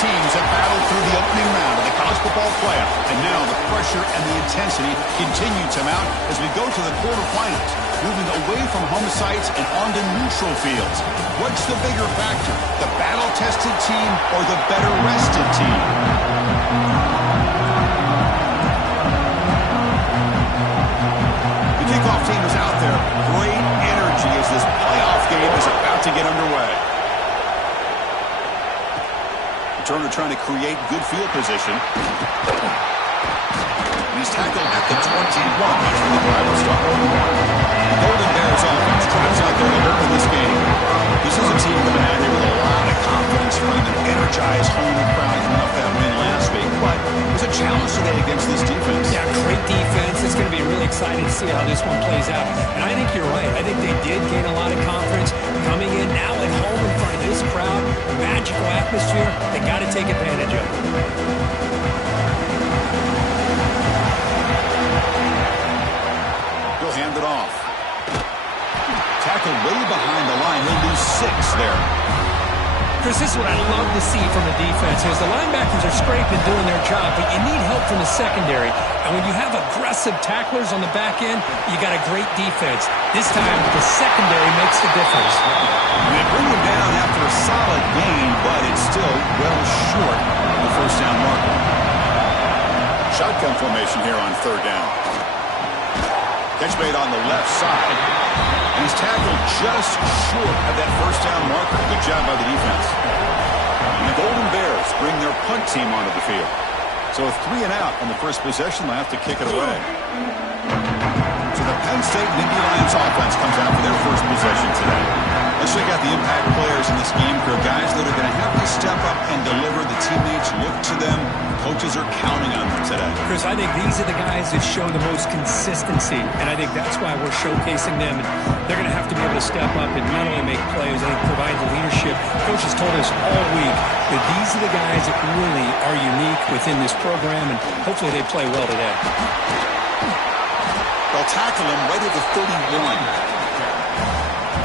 teams have battled through the opening round of the college football playoff, and now the pressure and the intensity continue to mount as we go to the quarterfinals, moving away from home sites and onto neutral fields. What's the bigger factor, the battle-tested team or the better-rested team? The kickoff team is out there. Great energy as this playoff game is about to get underway. Turner trying to create good field position. He's tackled at the 21. That's where the drive will start. Golden Bears offense drives out there to open this game. This is a team coming out here with a lot of confidence, running an energized home crowd coming off that win last week. But there's a challenge today against this defense. Yeah, great defense. It's going to be really exciting to see how this one plays out. And I think you're right. I think they did gain a lot of confidence coming in now at home in front of this crowd. Magical atmosphere. They got to take advantage of it. He'll hand it off. Tackled way behind the line. He'll lose 6 there. Chris, this is what I love to see from the defense. Is the linebackers are scraping, doing their job, but you need help from the secondary. And when you have aggressive tacklers on the back end, you got a great defense. This time, the secondary makes the difference. They bring him down after a solid gain, but it's still well short of the first down marker. Shotgun formation here on 3rd down. Catch made on the left side. And he's tackled just short of that first down marker. Good job by the defense. And the Golden Bears bring their punt team onto the field. So with 3 and out on the first possession, they'll have to kick it away. So the Penn State Nittany Lions offense comes out for their first possession today. Let's check out the impact players in this game crew. Guys that are going to have to step up and deliver. The teammates look to them. Coaches are counting on them today. Chris, I think these are the guys that show the most consistency, and I think that's why we're showcasing them. And they're going to have to be able to step up and not only make plays, I think provide the leadership. Coach has told us all week that these are the guys that really are unique within this program, and hopefully they play well today. They'll tackle him right at the 31.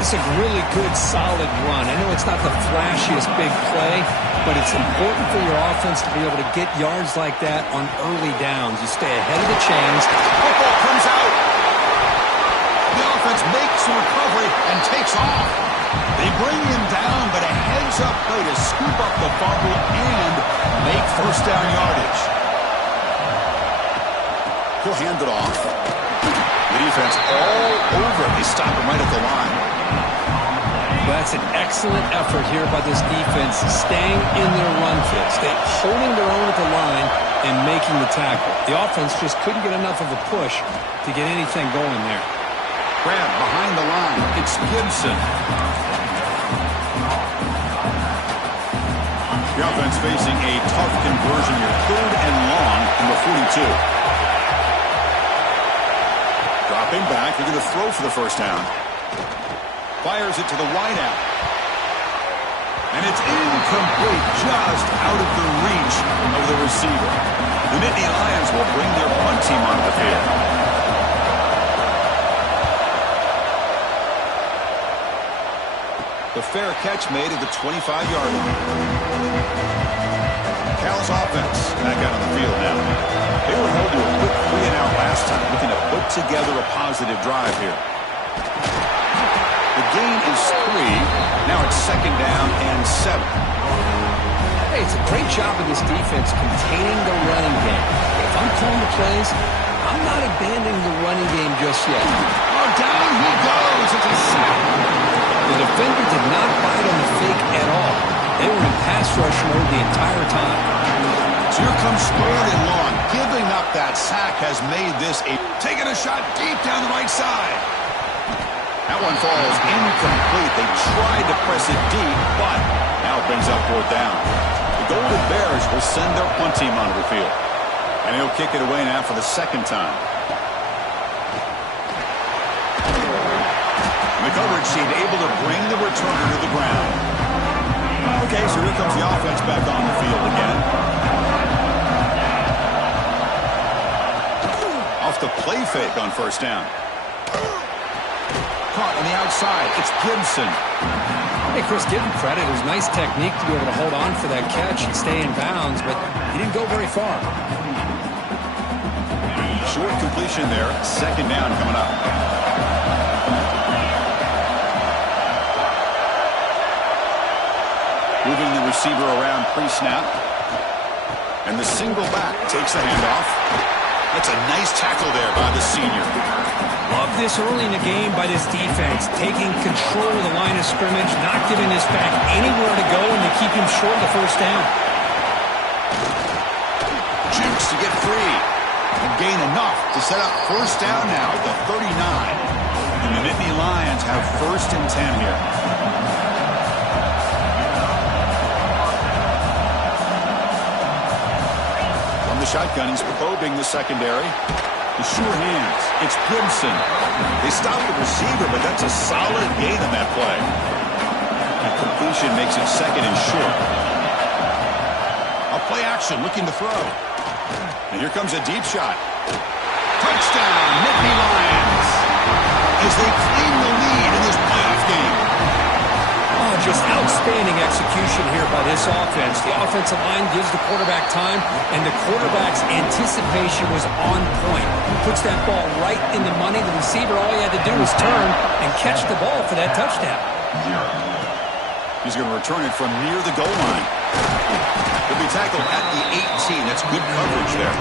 It's a really good, solid run. I know it's not the flashiest big play, but it's important for your offense to be able to get yards like that on early downs. You stay ahead of the chains. Football comes out. The offense makes the recovery and takes off. They bring him down, but a heads-up play to scoop up the fumble and make first down yardage. He'll hand it off. The defense all over it. They stop him right at the line. Well, that's an excellent effort here by this defense, staying in their run fits. They're holding their own at the line and making the tackle. The offense just couldn't get enough of a push to get anything going there. Grab behind the line. It's Gibson. The offense facing a tough conversion here. 3rd and long, number 42. Dropping back. They're going to throw for the first down. Fires it to the wideout. And it's incomplete, just out of the reach of the receiver. The Nittany Lions will bring their punt team onto the field. The fair catch made at the 25-yard line. Cal's offense back out on the field now. They were held to a quick 3 and out last time, looking to put together a positive drive here. The gain is 3. Now it's 2nd down and 7. Hey, it's a great job of this defense containing the running game. If I'm calling the plays, I'm not abandoning the running game just yet. Oh, down he goes. It's a sack. The defender did not bite on the fake at all. They were in pass rush mode the entire time. So here comes 3rd and long. Giving up that sack has made this taking a shot deep down the right side. That one falls incomplete. They tried to press it deep, but now it brings up 4th down. The Golden Bears will send their punt team onto the field. And he'll kick it away now for the 2nd time. The coverage team able to bring the returner to the ground. Okay, so here comes the offense back on the field again. Off the play fake on first down. Caught on the outside. It's Gibson. Hey, Chris, give him credit. It was nice technique to be able to hold on for that catch and stay in bounds, but he didn't go very far. Short completion there. Second down coming up. Moving the receiver around pre-snap. And the single back takes the handoff. That's a nice tackle there by the senior. Love this early in the game by this defense, taking control of the line of scrimmage, not giving this back anywhere to go, and to keep him short of the first down. Jukes to get free. And gain enough to set up first down now at the 39. And the Nittany Lions have first and 10 here. From the shotgun, he's probing the secondary. The sure hands. It's Gibson. They stop the receiver, but that's a solid gain on that play. And completion makes it second and short. A play action, looking to throw. And here comes a deep shot. Touchdown, Nittany Lions, as they claim the lead in this playoff game. Oh, just outstanding execution here by this offense. The offensive line gives the quarterback time, and the quarterback's anticipation was on point. Puts that ball right in the money. The receiver, all he had to do was turn and catch the ball for that touchdown. He's going to return it from near the goal line. He'll be tackled at the 18. That's good coverage there.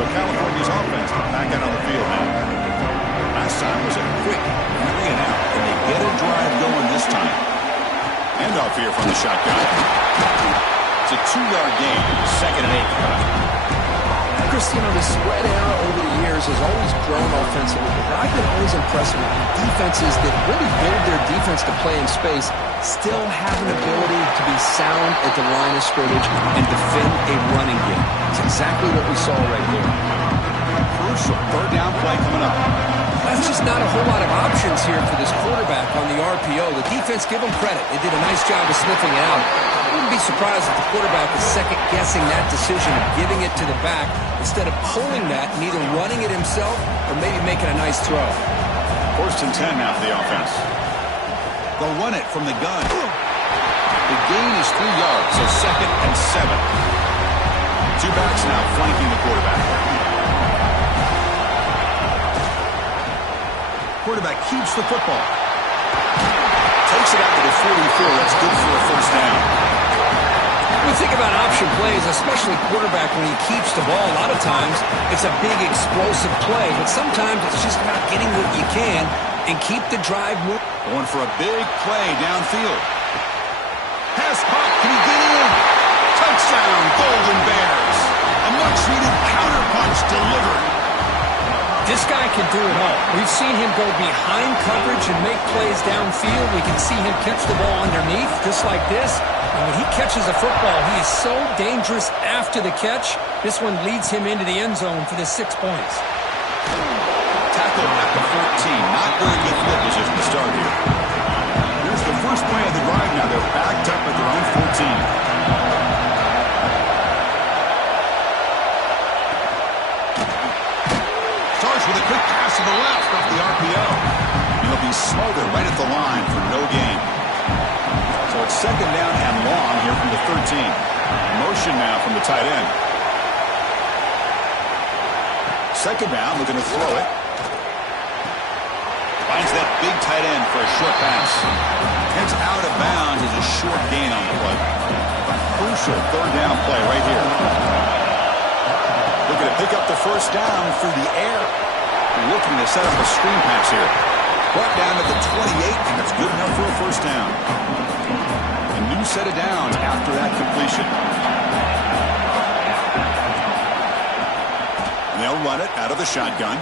So California's offense back out on the field now. Last time was a quick 3 and out, and they get a drive going this time. Handoff here from the shotgun. It's a 2-yard gain. Second and 8. Chris, you know, the spread era over the years has always grown offensively, but I've been always impressed with defenses that really build their defense to play in space, still have an ability to be sound at the line of scrimmage and defend a running game. It's exactly what we saw right here. Crucial third down play coming up. That's just not a whole lot of options here for this quarterback on the RPO. The defense, give them credit. They did a nice job of sniffing it out. I wouldn't be surprised if the quarterback is second-guessing that decision of giving it to the back instead of pulling that and either running it himself or maybe making a nice throw. First and 10 now for the offense. They'll run it from the gun. The gain is 3 yards, so second and 7. 2 backs now flanking the quarterback. Quarterback keeps the football. Takes it out to the 44. That's good for a first down. When we think about option plays, especially quarterback, when he keeps the ball, a lot of times it's a big explosive play, but sometimes it's just about getting what you can and keep the drive moving. Going for a big play downfield. Pass caught. Can he get in? Touchdown, Golden Bears. A much-needed counterpunch delivered. This guy can do it all. We've seen him go behind coverage and make plays downfield. We can see him catch the ball underneath, just like this. And when he catches a football, he is so dangerous after the catch. This one leads him into the end zone for the 6 points. Tackled at the 14. Not very good field position to start here. Here's the first play of the drive now. They're backed up at their own 14. With a quick pass to the left off the RPO. He'll be smothered right at the line for no gain. So it's second down and long here from the 13. Motion now from the tight end. Second down, looking to throw it. Finds that big tight end for a short pass. Heads out of bounds as a short gain on the play. Crucial third down play right here. Looking to pick up the first down through the air. Looking to set up a screen pass here. Brought down at the 28, and that's good enough for a first down. A new set of downs after that completion. And they'll run it out of the shotgun.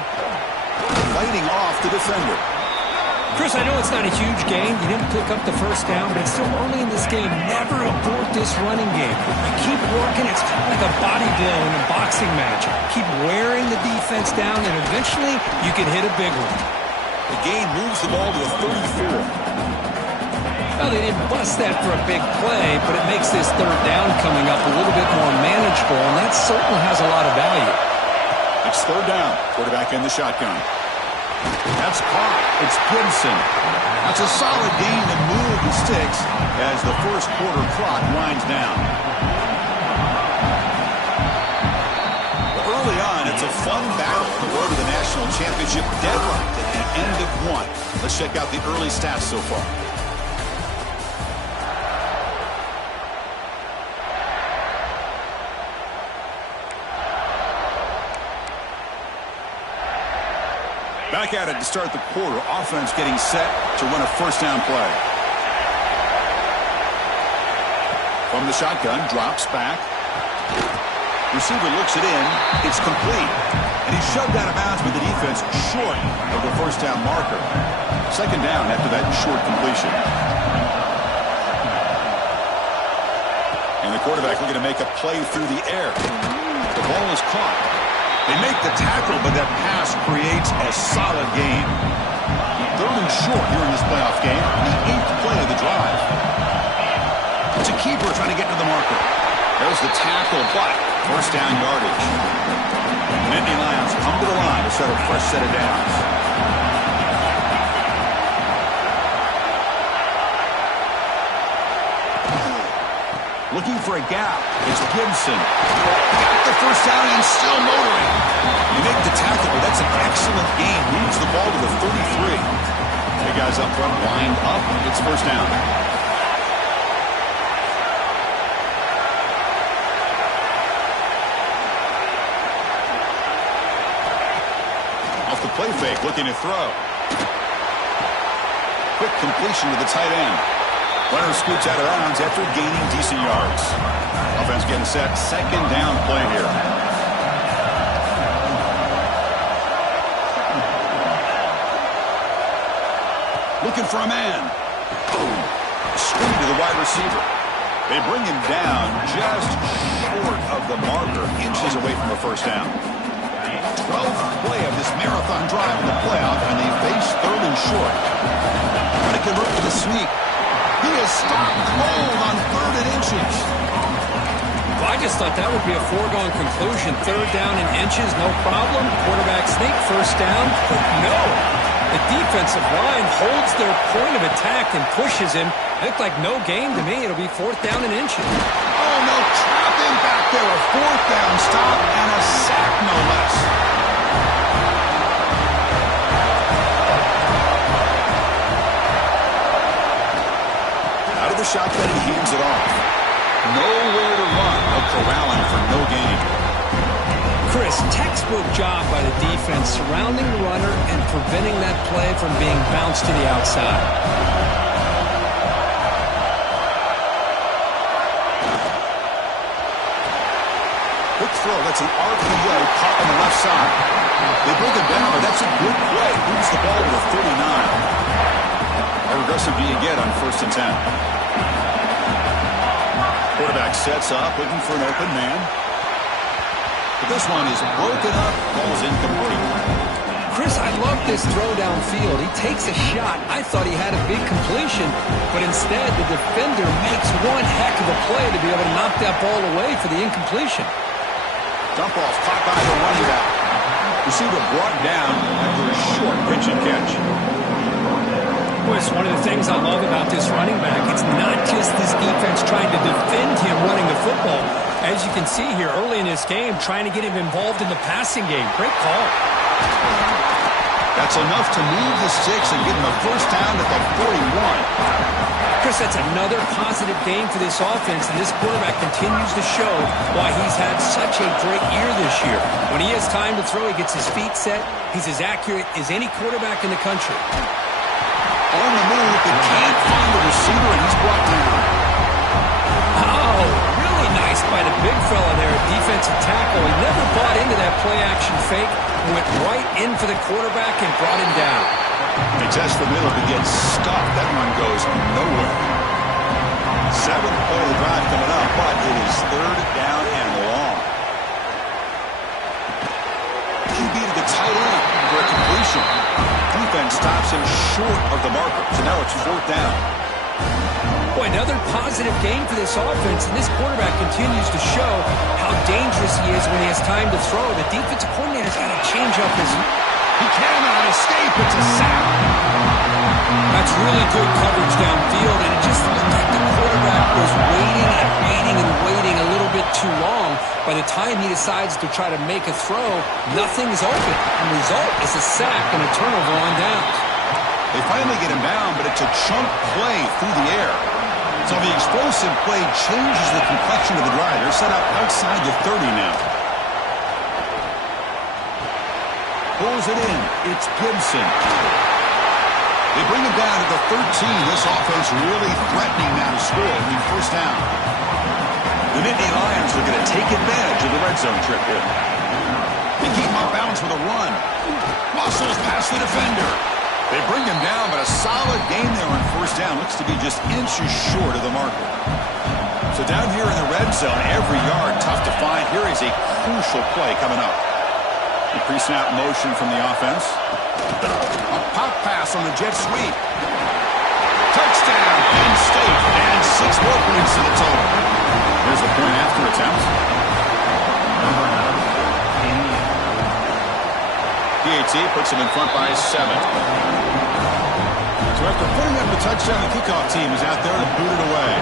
Fighting off the defender. Chris, I know it's not a huge game. You didn't pick up the first down, but it's still early in this game. Never abort this running game. You keep working. It's kind of like a body blow in a boxing match. Keep wearing the defense down, and eventually you can hit a big one. The gain moves the ball to a 34. Well, they didn't bust that for a big play, but it makes this third down coming up a little bit more manageable, and that certainly has a lot of value. It's third down. Quarterback in the shotgun. That's caught. It's Gibson. That's a solid gain to move the sticks as the first quarter clock winds down. Early on, it's a fun battle on the road to the national championship, deadlocked at the end of one. Let's check out the early stats so far. Back at it to start the quarter. Offense getting set to run a first down play. From the shotgun, drops back. Receiver looks it in. It's complete. And he's shoved out of bounds with the defense short of the first down marker. Second down after that short completion. And the quarterback looking to make a play through the air. The ball is caught. They make the tackle, but that pass creates a solid gain. Third and short here in this playoff game. The 8th play of the drive. It's a keeper trying to get to the marker. There's the tackle, but first down yardage. And Indy Lions come to the line to set a fresh set of downs. Looking for a gap. It's Gibson. Got the first down and still motoring. You make the tackle, but that's an excellent gain. Moves the ball to the 33. The guys up front lined up. It's first down. Off the play fake, looking to throw. Quick completion to the tight end. Runner scoots out of bounds after gaining decent yards. Offense getting set. Second down play here. Looking for a man. Boom. Screen to the wide receiver. They bring him down just short of the marker. Inches away from a first down. 12th play of this marathon drive in the playoff, and they face third and short. Trying to convert to the sneak. He is stopped cold on third and inches. Well, I just thought that would be a foregone conclusion. Third down and inches, no problem. Quarterback sneak, first down. But no. The defensive line holds their point of attack and pushes him. It looked like no gain to me. It'll be fourth down and inches. Oh, no. Trap him back there. A fourth down stop and a sack, no less. The shotgun, he hands it off. Nowhere to run. No corralling for no gain. Chris, textbook job by the defense surrounding the runner and preventing that play from being bounced to the outside. Quick throw. That's an RPO caught on the left side. They bring him down, but that's a good play. Moves the ball to the 39. How aggressive do you get on 1st and 10? Quarterback sets up, looking for an open man. But this one is broken up, ball's incomplete. Chris, I love this throw downfield. He takes a shot. I thought he had a big completion, but instead the defender makes one heck of a play to be able to knock that ball away for the incompletion. Dump off, caught by the running back. Receiver brought down after a short pitch and catch. It's one of the things I love about this running back. It's not just this defense trying to defend him running the football. As you can see here early in this game, trying to get him involved in the passing game. Great call. That's enough to move the sticks and get him a first down at the 41. Chris, that's another positive game for this offense, and this quarterback continues to show why he's had such a great year this year. When he has time to throw, he gets his feet set. He's as accurate as any quarterback in the country. On the move, but can't find the receiver, and he's brought down. Oh, really nice by the big fella there, defensive tackle. He never bought into that play-action fake. Went right in for the quarterback and brought him down. They test the middle, but gets stuffed. That one goes nowhere. 7th play of the drive coming up, but it is third down and long. QB to the tight end for a completion. Defense stops him short of the marker, so now it's fourth down. Boy, another positive game for this offense, and this quarterback continues to show how dangerous he is when he has time to throw. The defensive coordinator's got to change up his He cannot escape. It's a sack. That's really good coverage downfield, and it just looked like the quarterback was waiting and waiting and waiting a little bit too long. By the time he decides to try to make a throw, nothing's open. And the result is a sack and a turnover on downs. They finally get him down, but it's a chunk play through the air. So the explosive play changes the complexion of the drive. They're set up outside the 30 now. Pulls it in. It's Gibson. They bring him down to the 13. This offense really threatening now to score on the first down. The Nittany Lions are going to take advantage of the red zone trip here. They keep him off balance with a run. Muscles past the defender. They bring him down, but a solid game there on first down. Looks to be just inches short of the marker. So down here in the red zone, every yard tough to find. Here is a crucial play coming up. The pre-snap motion from the offense. A pop pass on the jet sweep. Touchdown, Penn State. And 6 more points to the total. Here's the point after attempt. PAT puts him in front by 7. So after putting up the touchdown, the kickoff team is out there to boot it away.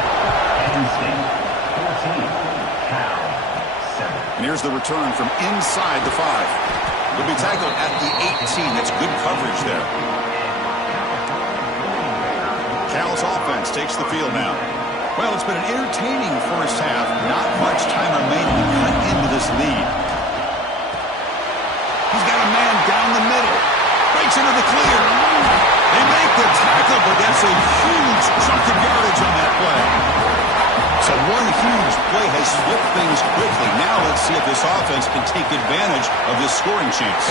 And here's the return from inside the 5. He'll be tackled at the 18. That's good coverage there. Cal's offense takes the field now. Well, it's been an entertaining first half. Not much time remaining to cut into this lead. He's got a man down the middle. Breaks into the clear. They make the tackle, but that's a huge chunk of yardage on that play. So one huge play has flipped things quickly. Now let's see if this offense can take advantage of this scoring chance.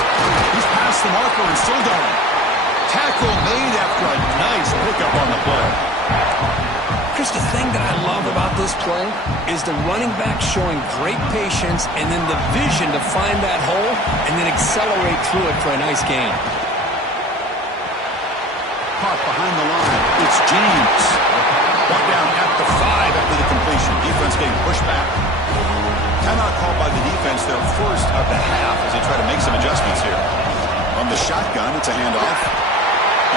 He's past the marker and still going. Tackle made after a nice pickup on the play. Chris, the thing that I love about this play is the running back showing great patience and then the vision to find that hole and then accelerate through it for a nice gain. Caught behind the line. It's James. Brought down at the 5 after the completion. Defense getting pushed back. Timeout called by the defense, their first of the half as they try to make some adjustments here. On the shotgun, it's a handoff.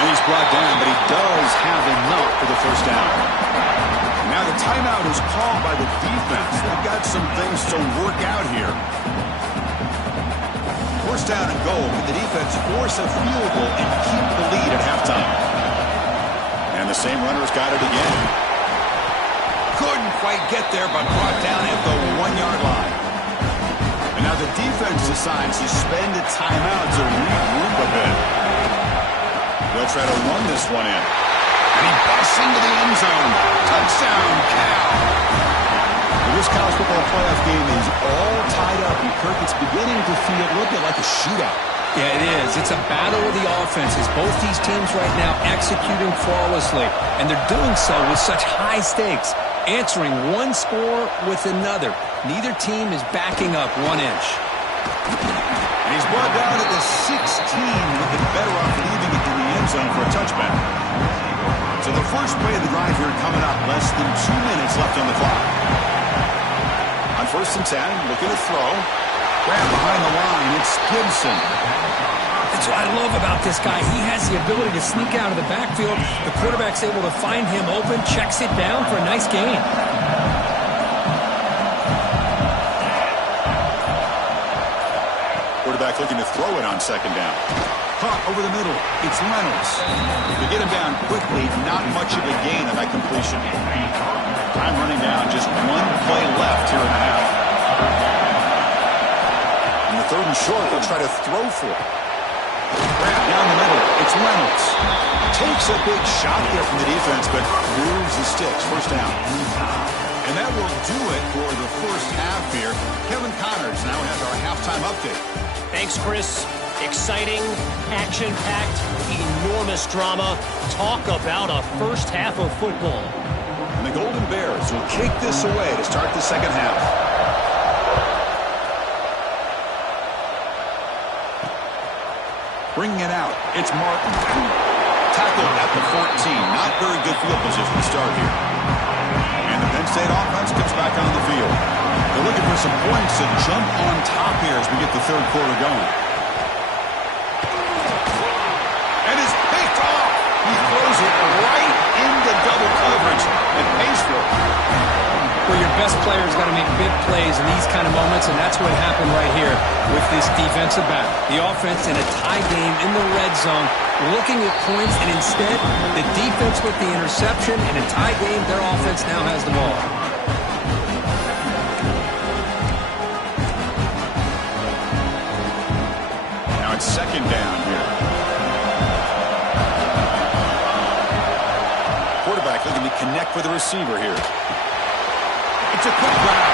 And he's brought down, but he does have enough for the first down. Now the timeout is called by the defense. They've got some things to work out here. First down and goal. Can the defense force a field goal and keep the lead at halftime? And the same runner's got it again. Couldn't quite get there, but brought down at the 1-yard line. And now the defense decides to spend a timeout to regroup a bit. They'll try to run this one in. And he busts into the end zone. Touchdown, Cal. Well, this college football playoff game is all tied up. And Kirk, it's beginning to feel a little bit like a shootout. Yeah, it is. It's a battle of the offenses. Both these teams right now executing flawlessly, and they're doing so with such high stakes, answering one score with another. Neither team is backing up 1 inch. And he's brought down at the 16, looking better off leaving it to the end zone for a touchback. So the first play of the drive here coming up, less than 2 minutes left on the clock. On 1st and 10, looking to throw. Grab behind the line, it's Gibson. That's what I love about this guy. He has the ability to sneak out of the backfield. The quarterback's able to find him open, checks it down for a nice gain. Quarterback looking to throw it on 2nd down. Caught over the middle. It's Reynolds. They get him down quickly. Not much of a gain on that completion. Time running down. Just 1 play left here in the half. In the 3rd and short, they'll try to throw for it. Grab down the middle. It's Reynolds. Takes a big shot there from the defense, but moves the sticks. First down. And that will do it for the first half here. Kevin Connors now has our halftime update. Thanks, Chris. Exciting, action-packed, enormous drama. Talk about a first half of football. And the Golden Bears will kick this away to start the second half. Bringing it out, it's Martin. Tackled at the 14. Not very good field position to start here. And the Penn State offense gets back on the field. They're looking for some points to jump on top here as we get the 3rd quarter going. through. Well, your best player's got to make big plays in these kind of moments, and that's what happened right here with this defensive back. The offense in a tie game in the red zone, looking at points, and instead, the defense with the interception. In a tie game, their offense now has the ball. Now it's second down here. Quarterback looking to connect with the receiver here. It's a quick route.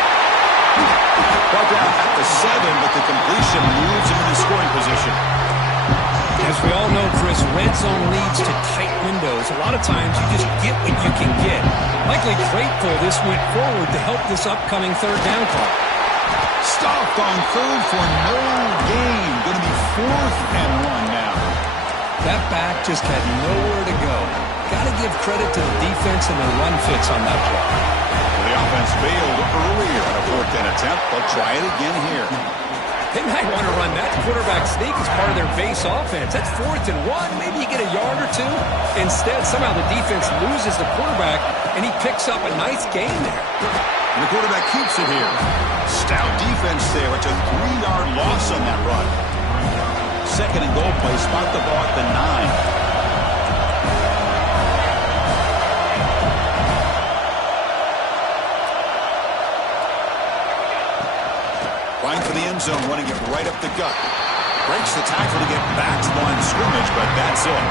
Brought down at the 7, but the completion moves him into scoring position. As we all know, Chris, red zone leads to tight windows. A lot of times you just get what you can get. Likely grateful this went forward to help this upcoming third down call. Stopped on third for no gain. Going to be 4th and 1 now. That back just had nowhere to go. Got to give credit to the defense and the run fits on that play. The offense failed earlier on a 4th down attempt. They'll try it again here. They might want to run that quarterback sneak as part of their base offense. That's 4th and 1. Maybe you get a yard or two. Instead, somehow the defense loses the quarterback, and he picks up a nice gain there. And the quarterback keeps it here. Stout defense there. It's a 3-yard loss on that run. Second and goal play. Spot the ball at the 9. Flying for the end zone, running it right up the gut. Breaks the tackle to get back to the line of scrimmage, but that's it.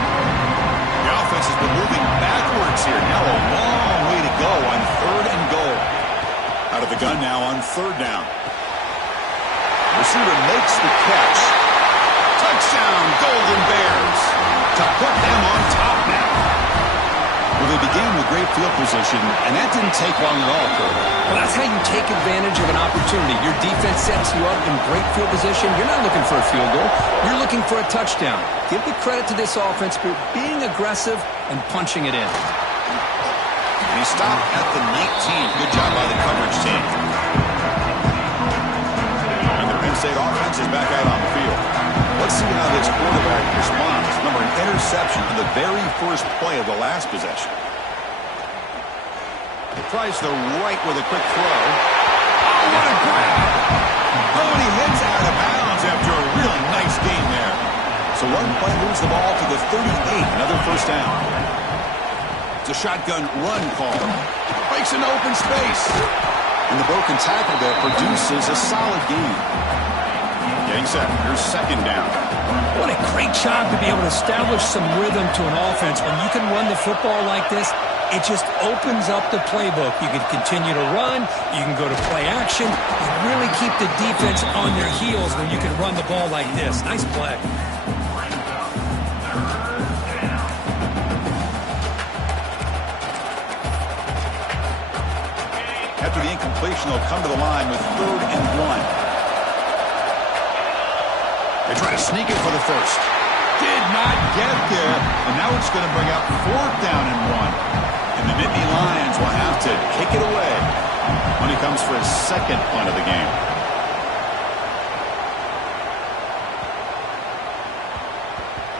The offense has been moving backwards here. Now a long way to go on 3rd and goal. Out of the gun now on 3rd down. Receiver makes the catch. Touchdown, Golden Bears. To put them on top now. Well, they began with great field position, and that didn't take long at all, Kurt. Well, that's how you take advantage of an opportunity. Your defense sets you up in great field position. You're not looking for a field goal. You're looking for a touchdown. Give the credit to this offense for being aggressive and punching it in. And he stopped at the 19. Good job by the coverage team. And the Penn State offense is back out on the field. Let's see how this quarterback responds. Remember, an interception on the very first play of the last possession. Tries the right with a quick throw. Oh, what a grab! Oh, and he hits out of bounds after a really nice game there. So one play moves the ball to the 38. Another first down. It's a shotgun run call. Breaks into open space. And the broken tackle there produces a solid gain. Getting set. Here's second down. What a great job to be able to establish some rhythm to an offense. When you can run the football like this, it just opens up the playbook. You can continue to run. You can go to play action. You really keep the defense on their heels when you can run the ball like this. Nice play. After the incompletion, they'll come to the line with 3rd and 1. They try to sneak it for the first. Did not get there. And now it's going to bring up 4th down and 1. And the Nittany Lions will have to kick it away when he comes for his second punt of the game.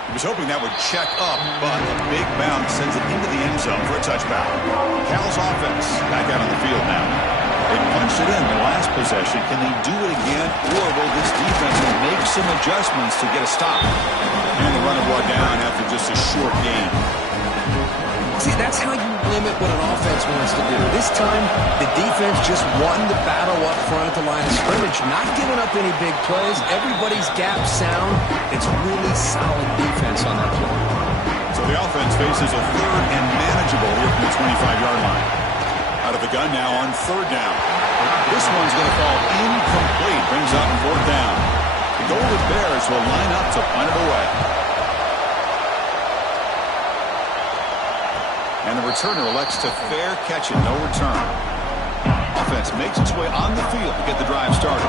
He was hoping that would check up, but a big bounce sends it into the end zone for a touchback. Cal's offense back out on the field now. They punched it in the last possession. Can they do it again, or will this defense make some adjustments to get a stop? And the runner brought down after just a short gain. See, that's how you limit what an offense wants to do. This time, the defense just won the battle up front at the line of scrimmage, not giving up any big plays. Everybody's gap sound. It's really solid defense on that play. So the offense faces a 3rd and manageable here from the 25-yard line. Out of the gun now on 3rd down. This one's going to fall incomplete. Brings up 4th down. The Golden Bears will line up to punt it away. And the returner elects to fair catch it. No return. Offense makes its way on the field to get the drive started.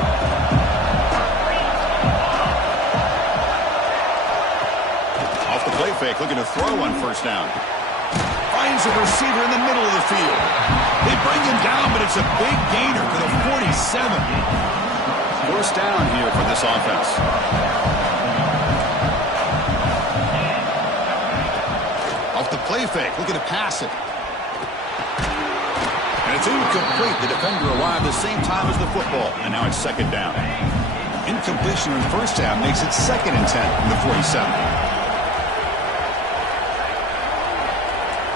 Off the play fake, looking to throw on 1st down. Finds a receiver in the middle of the field. They bring him down, but it's a big gainer for the 47. 1st down here for this offense. Off the play fake, looking to pass it. And it's incomplete. The defender arrived the same time as the football. And now it's second down. Incompletion in the first half makes it 2nd and 10 from the 47.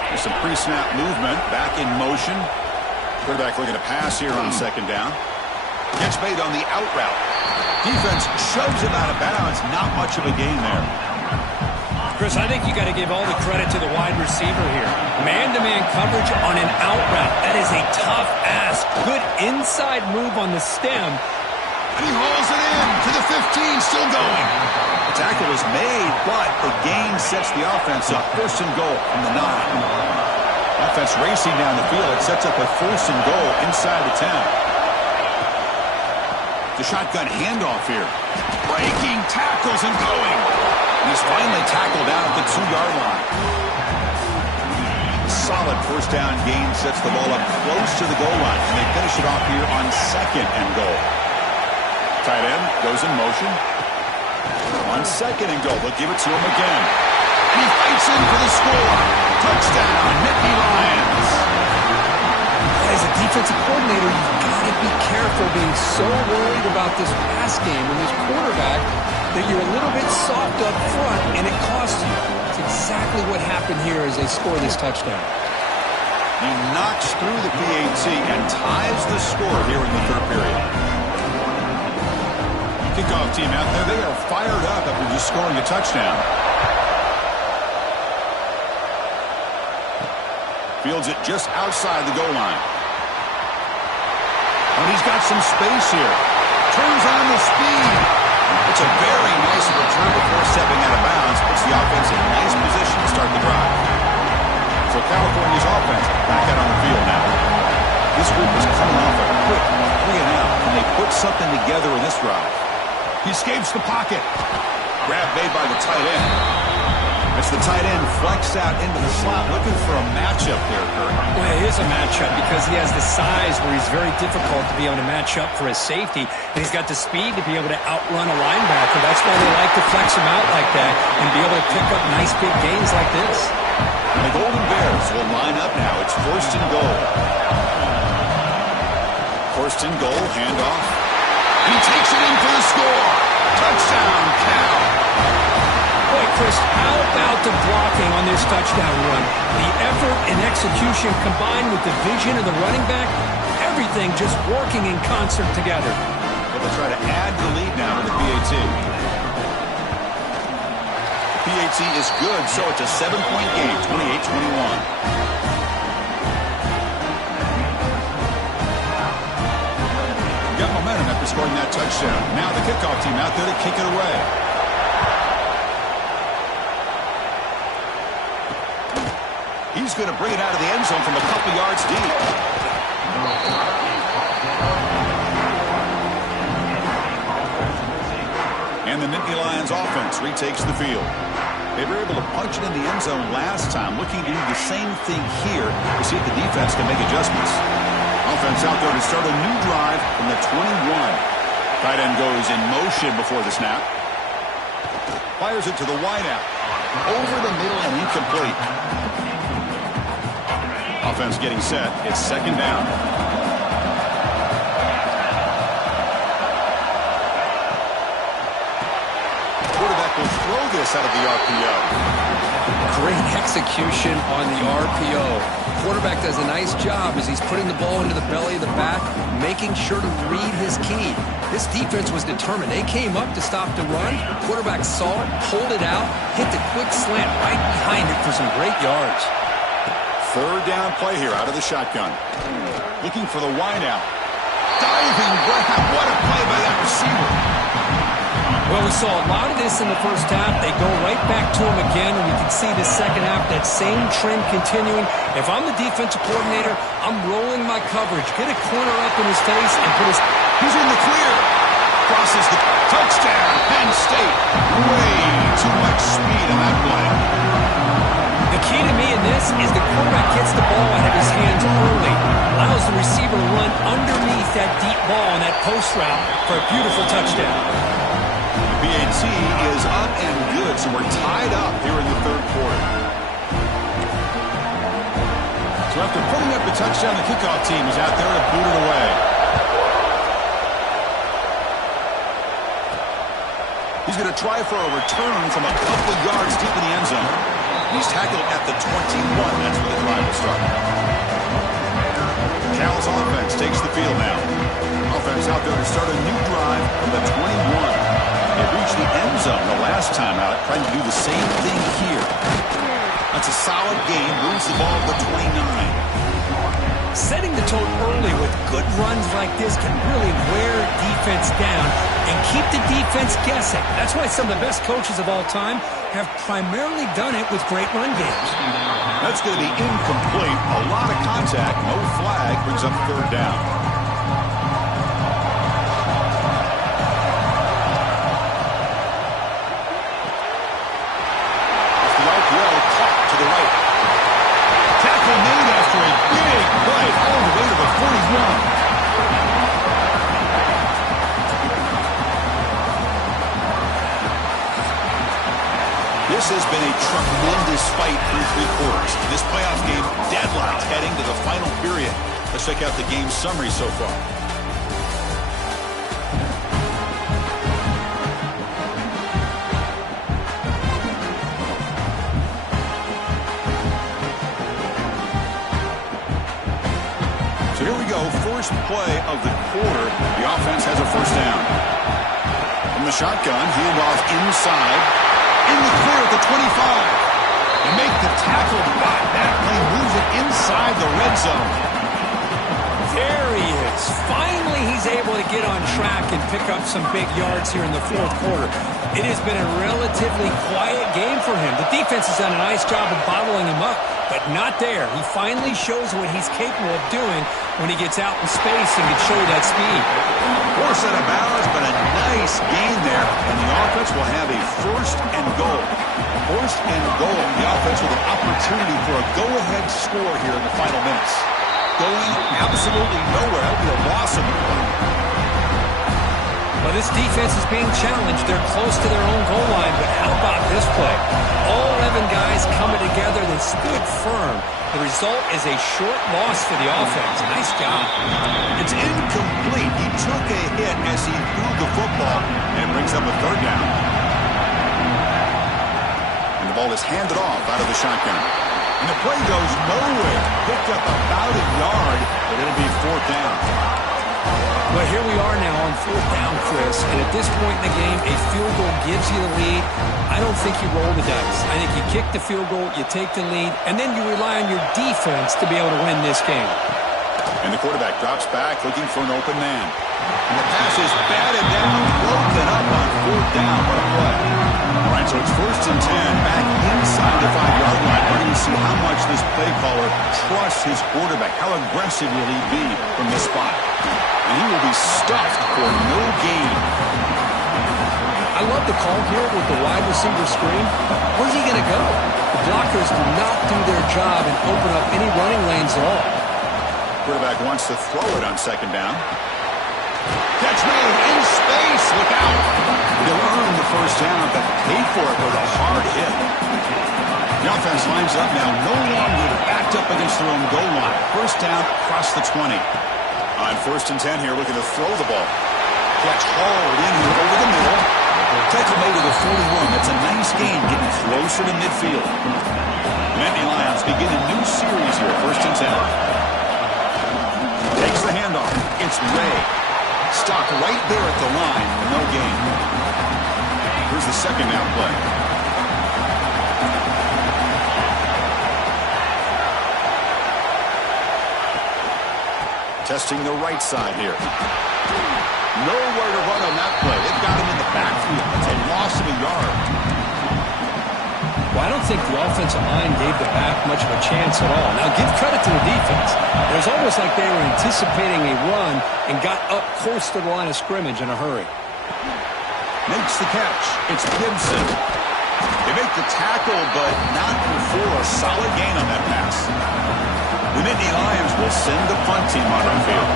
There's some pre-snap movement. Back in motion. Quarterback looking to pass here on 2nd down. Gets made on the out route. Defense shoves him out of bounds. Not much of a gain there. Chris, I think you got to give all the credit to the wide receiver here. Man-to-man coverage on an out route. That is a tough ask. Good inside move on the stem. And he hauls it in to the 15, still going. The tackle was made, but the gain sets the offense up. 1st and goal from the 9. Offense racing down the field. It sets up a 1st and goal inside the 10. The shotgun handoff here. Breaking tackles and going. And he's finally tackled down at the 2-yard line. Solid 1st down gain sets the ball up close to the goal line. And they finish it off here on 2nd and goal. Tight end goes in motion. On 2nd and goal, they'll give it to him again. And he fights in for the score. Touchdown, Nittany Lions. As a defensive coordinator, you've got to be careful being so worried about this pass game and this quarterback that you're a little bit soft up front and it costs you. It's exactly what happened here as they score this touchdown. He knocks through the PAT and ties the score here in the 3rd period. Kickoff team out there, they are fired up after just scoring a touchdown. Fields it just outside the goal line. And he's got some space here. Turns on the speed. It's a very nice return before stepping out of bounds. Puts the offense in a nice position to start the drive. So California's offense back out on the field now. This group is coming off a quick 3-and-out. Can they put something together in this drive? He escapes the pocket. Grab made by the tight end. As the tight end flexed out into the slot, looking for a matchup there, Kurt. Well, it is a matchup because he has the size where he's very difficult to be able to match up for his safety, and he's got the speed to be able to outrun a linebacker. That's why they like to flex him out like that and be able to pick up nice big gains like this. And the Golden Bears will line up now. It's 1st and goal. 1st and goal, handoff. And he takes it in for the score. Touchdown, Cal. Boy, Chris, how about the blocking on this touchdown run? The effort and execution combined with the vision of the running back, everything just working in concert together. Well, they'll try to add the lead now to the PAT. PAT is good, so it's a 7-point game, 28-21. Got momentum after scoring that touchdown. Now the kickoff team out there to kick it away. He's going to bring it out of the end zone from a couple yards deep. And the Nittany Lions offense retakes the field. They were able to punch it in the end zone last time, looking to do the same thing here to see if the defense can make adjustments. Offense out there to start a new drive from the 21. Tight end goes in motion before the snap. Fires it to the wideout. Over the middle and incomplete. Offense getting set. It's 2nd down. Quarterback will throw this out of the RPO. Great execution on the RPO. Quarterback does a nice job as he's putting the ball into the belly of the back, making sure to read his key. This defense was determined. They came up to stop the run. Quarterback saw it, pulled it out, hit the quick slant right behind it for some great yards. 3rd down play here out of the shotgun. Looking for the wideout. Diving grab. What a play by that receiver. Well, we saw a lot of this in the first half. They go right back to him again, and we can see the second half, that same trend continuing. If I'm the defensive coordinator, I'm rolling my coverage. Get a corner up in his face and put his... He's in the clear. Crosses the touchdown. Penn State. Way too much speed on that play. The key to me in this is the quarterback gets the ball out of his hands early, allows the receiver to run underneath that deep ball on that post route for a beautiful touchdown. The PAT is up and good, so we're tied up here in the 3rd quarter. So So after putting up the touchdown, the kickoff team is out there to boot it away. He's going to try for a return from a couple yards deep in the end zone. He's tackled at the 21. That's where the drive will start. Cal's offense takes the field now. Offense out there to start a new drive from the 21. They reached the end zone the last time out, trying to do the same thing here. That's a solid game. Moves the ball to the 29. Setting the tone early with good runs like this can really wear defense down and keep the defense guessing. That's why some of the best coaches of all time have primarily done it with great run games. That's going to be incomplete. A lot of contact. No flag. Brings up third down. Off the arc well, caught to the right. Tackle made after a big play all the way to the 41. This has been a tremendous fight through three quarters. This playoff game deadlocked heading to the final period. Let's check out the game summary so far. So here we go. First play of the quarter. The offense has a first down. From the shotgun, he involves inside. In the clear at the 25. They make the tackle, but that play moves it inside the red zone. There he is. Finally, he's able to get on track and pick up some big yards here in the fourth quarter. It has been a relatively quiet game for him. The defense has done a nice job of bottling him up, but not there. He finally shows what he's capable of doing when he gets out in space and can show you that speed. Force out of bounds, but a nice gain there, and the offense will have a first and goal. First and goal. The offense with an opportunity for a go-ahead score here in the final minutes. Going absolutely nowhere. That would be a loss of the play. Well, this defense is being challenged. They're close to their own goal line, but how about this play? All 11 guys coming together. They stood firm. The result is a short loss for the offense. Nice job. It's incomplete. He took a hit as he threw the football, and brings up a third down. And the ball is handed off out of the shotgun. And the play goes nowhere. Picked up about a yard, but it'll be fourth down. But here we are now on fourth down, Chris, and at this point in the game, a field goal gives you the lead. I don't think you roll the dice. I think you kick the field goal, you take the lead, and then you rely on your defense to be able to win this game. And the quarterback drops back, looking for an open man. And the pass is batted down, broken up on fourth down. What a play. All right, so it's 1st and 10, back inside the 5-yard line. We're going to see how much this play caller trusts his quarterback. How aggressive will he be from this spot? And he will be stuffed for no gain. I love the call here with the wide receiver screen. Where's he going to go? The blockers do not do their job and open up any running lanes at all. Quarterback wants to throw it on second down. Catch made in space. Look out. They'll earn the first down, but pay for it with a hard hit. The offense lines up now, no longer backed up against their own goal line. First down across the 20. On 1st and 10 here, looking to throw the ball. Catch hauled in here over the middle. Tackle made to the 41. That's a nice gain, getting closer to midfield. The Nittany Lions begin a new series here, 1st and 10. Takes the handoff. It's Ray. Stopped right there at the line. No gain. Here's the second down play. Testing the right side here. Nowhere to run on that play. They've got him in the backfield. It's a loss of a yard. Well, I don't think the offensive line gave the back much of a chance at all. Now, give credit to the defense. It was almost like they were anticipating a run and got up close to the line of scrimmage in a hurry. Makes the catch. It's Gibson. They make the tackle, but not before a solid gain on that pass. The Nittany Lions will send the punt team on the field.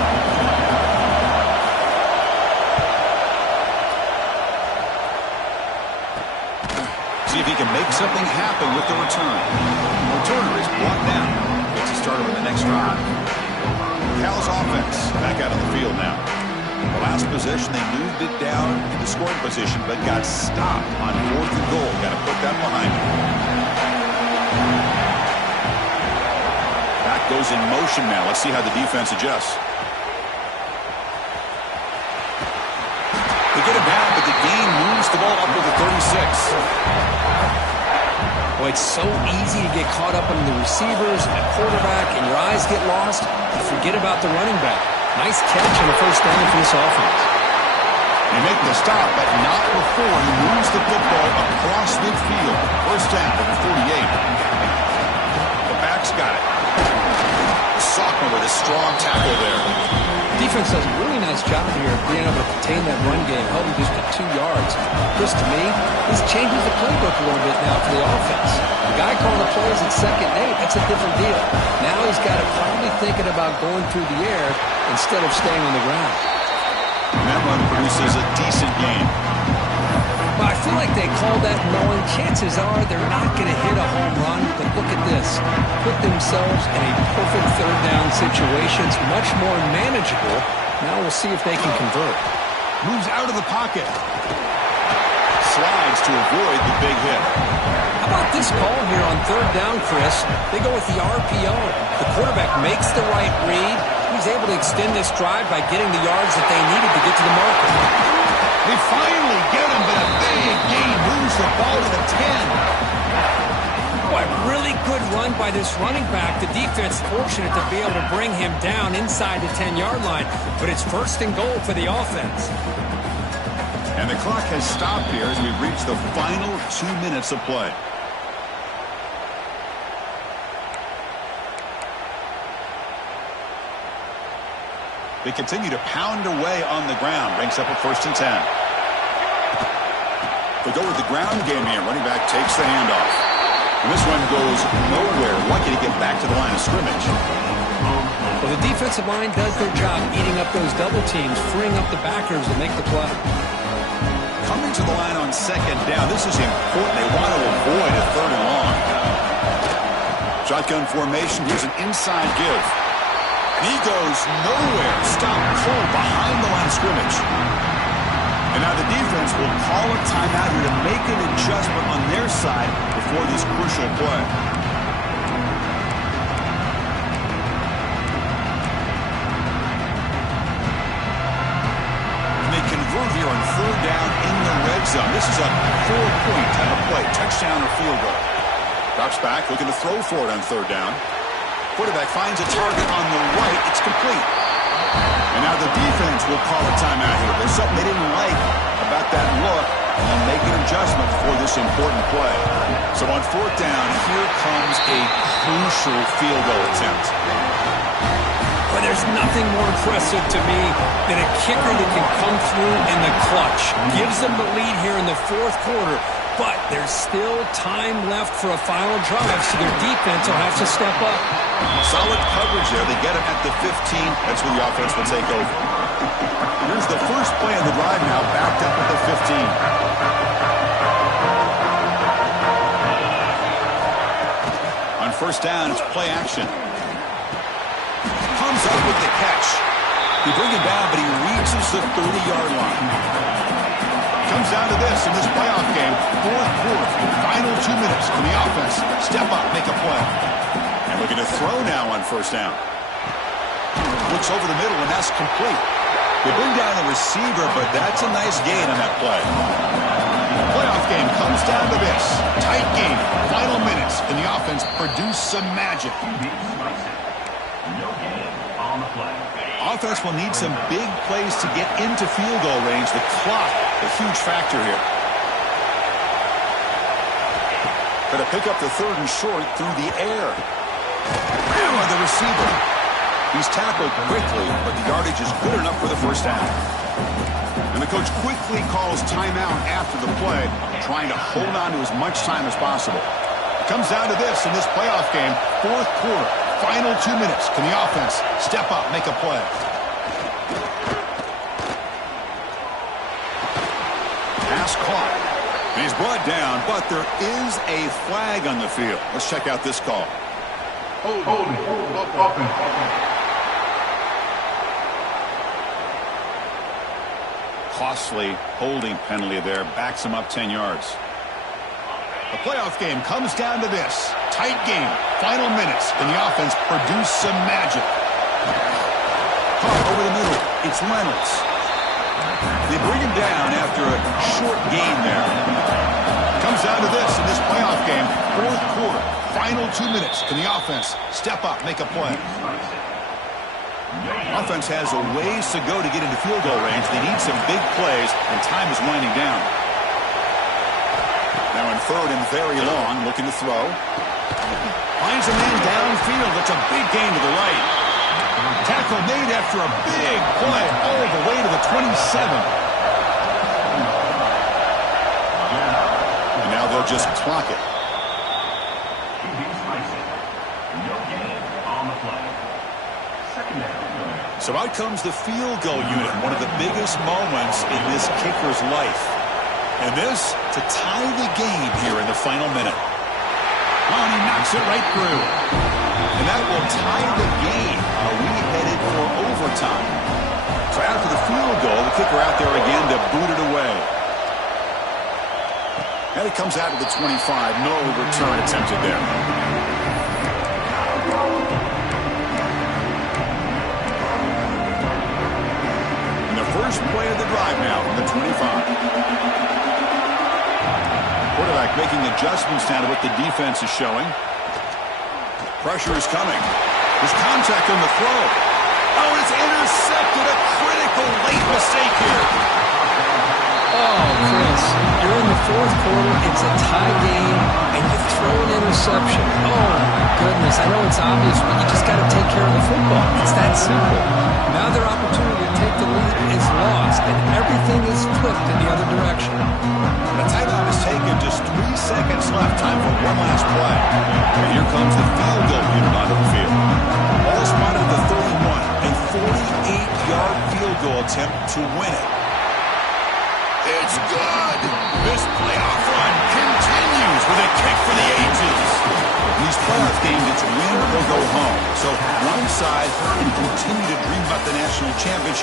See if he can make something happen with the return. The returner is brought down. It's a start start over the next drive. Cal's offense back out on the field now. The last possession, they moved it down into scoring position, but got stopped on 4th and goal. Got to put that behind them. Back goes in motion now. Let's see how the defense adjusts. They get it down, but the game moves the ball up to the 36. Boy, it's so easy to get caught up in the receivers and the quarterback, and your eyes get lost. You forget about the running back. Nice catch on the first down for this offense. They make the stop, but not before he moves the football across midfield. First down to the 48. The back's got it. The sophomore with a strong tackle there. Defense does a really nice job here of being able to contain that run game, held him just to 2 yards. This, to me, this changes the playbook a little bit now for the offense. The guy calling the plays at 2nd and 8, that's a different deal. Now he's got to probably thinking about going through the air instead of staying on the ground. And that run produces a decent gain. Well, I feel like they call that knowing chances are they're not going to hit a home run, but look at this. Put themselves in a perfect 3rd down situation. It's much more manageable. Now we'll see if they can convert. Moves out of the pocket. Slides to avoid the big hit. How about this call here on 3rd down, Chris? They go with the RPO. The quarterback makes the right read. He's able to extend this drive by getting the yards that they needed to get to the marker. They finally get him, but a big gain moves the ball to the 10. Boy, really good run by this running back. The defense fortunate to be able to bring him down inside the 10-yard line, but it's 1st and goal for the offense. And the clock has stopped here as we've reached the final 2 minutes of play. They continue to pound away on the ground. Ranks up at 1st and 10. They go with the ground game here. Running back takes the handoff. And this one goes nowhere. Lucky to get back to the line of scrimmage. Well, the defensive line does their job eating up those double teams, freeing up the backers to make the play. Coming to the line on 2nd down. This is important. They want to avoid a 3rd and long. Shotgun formation. Here's an inside give. He goes nowhere. Stop cold behind the line of scrimmage. And now the defense will call a timeout here to make an adjustment on their side before this crucial play. And they convert here on 3rd down in the red zone. This is a 4-point type of play. Touchdown or field goal. Drops back, looking to throw for it on 3rd down. Quarterback finds a target on the right. It's complete. And now the defense will call a timeout here. There's something they didn't like about that look and make an adjustment for this important play. So on 4th down, here comes a crucial field goal attempt. Well, there's nothing more impressive to me than a kicker that can come through in the clutch. Gives them the lead here in the 4th quarter. But there's still time left for a final drive, so their defense will have to step up. Solid coverage there. They get it at the 15. That's where the offense will take over. Here's the first play of the drive now, backed up at the 15. On 1st down, it's play action. Comes up with the catch. They bring him down, but he reaches the 30-yard line. Comes down to this in this playoff game. 4th quarter, final 2 minutes. Can the offense step up, make a play? And looking to throw now on 1st down. Looks over the middle, and that's complete. They bring down the receiver, but that's a nice gain on that play. The playoff game comes down to this. Tight game, final minutes. Can the offense produce some magic? No game on the play. Offense will need some big plays to get into field goal range. The clock, a huge factor here. Going to pick up the 3rd and short through the air. Bam on the receiver. He's tackled quickly, but the yardage is good enough for the 1st down. And the coach quickly calls timeout after the play, trying to hold on to as much time as possible. It comes down to this in this playoff game, 4th quarter. Final 2 minutes. Can the offense step up, make a play? Pass caught. And he's brought down, but there is a flag on the field. Let's check out this call. Holding. Offense. Costly holding penalty there. Backs him up 10 yards. The playoff game comes down to this. Tight game. Final minutes. And the offense produce some magic. Caught over the middle. It's Reynolds. They bring him down after a short gain there. Comes down to this in this playoff game. Fourth quarter. Final 2 minutes. Can the offense step up, make a play? Offense has a ways to go to get into field goal range. They need some big plays, and time is winding down. Now in third and very long, looking to throw. Finds a man downfield. That's a big gain to the right. Tackle made after a big play all the way to the 27. And now they'll just clock it. No gain on the play. Secondary. So out comes the field goal unit, one of the biggest moments in this kicker's life. And this to tie the game here in the final minute. Oh, and he knocks it right through. And that will tie the game. Are we headed for overtime? So after the field goal, the kicker out there again to boot it away. And it comes out to the 25. No return attempted there. First play of the drive now from the 25. Quarterback making adjustments now to what the defense is showing. Pressure is coming. There's contact on the throw. Oh, it's intercepted. A critical late mistake here. Oh, Chris, you're in the fourth quarter. It's a tie game, and you throw an interception. Oh, my goodness. I know it's obvious, but you just got to take care of the football. It's that simple. Now their opportunity to take the lead is lost, and everything is flipped in the other direction. The timeout is taken. Just 3 seconds left. Time for one last play. And here comes the field goal unit onto the field. Ball spotted at the 31. A 48-yard field goal attempt to win it. It's good. This playoff run continues with a kick for the ages. In these playoff games, it's win or go home. So one side can continue to dream about the national championship.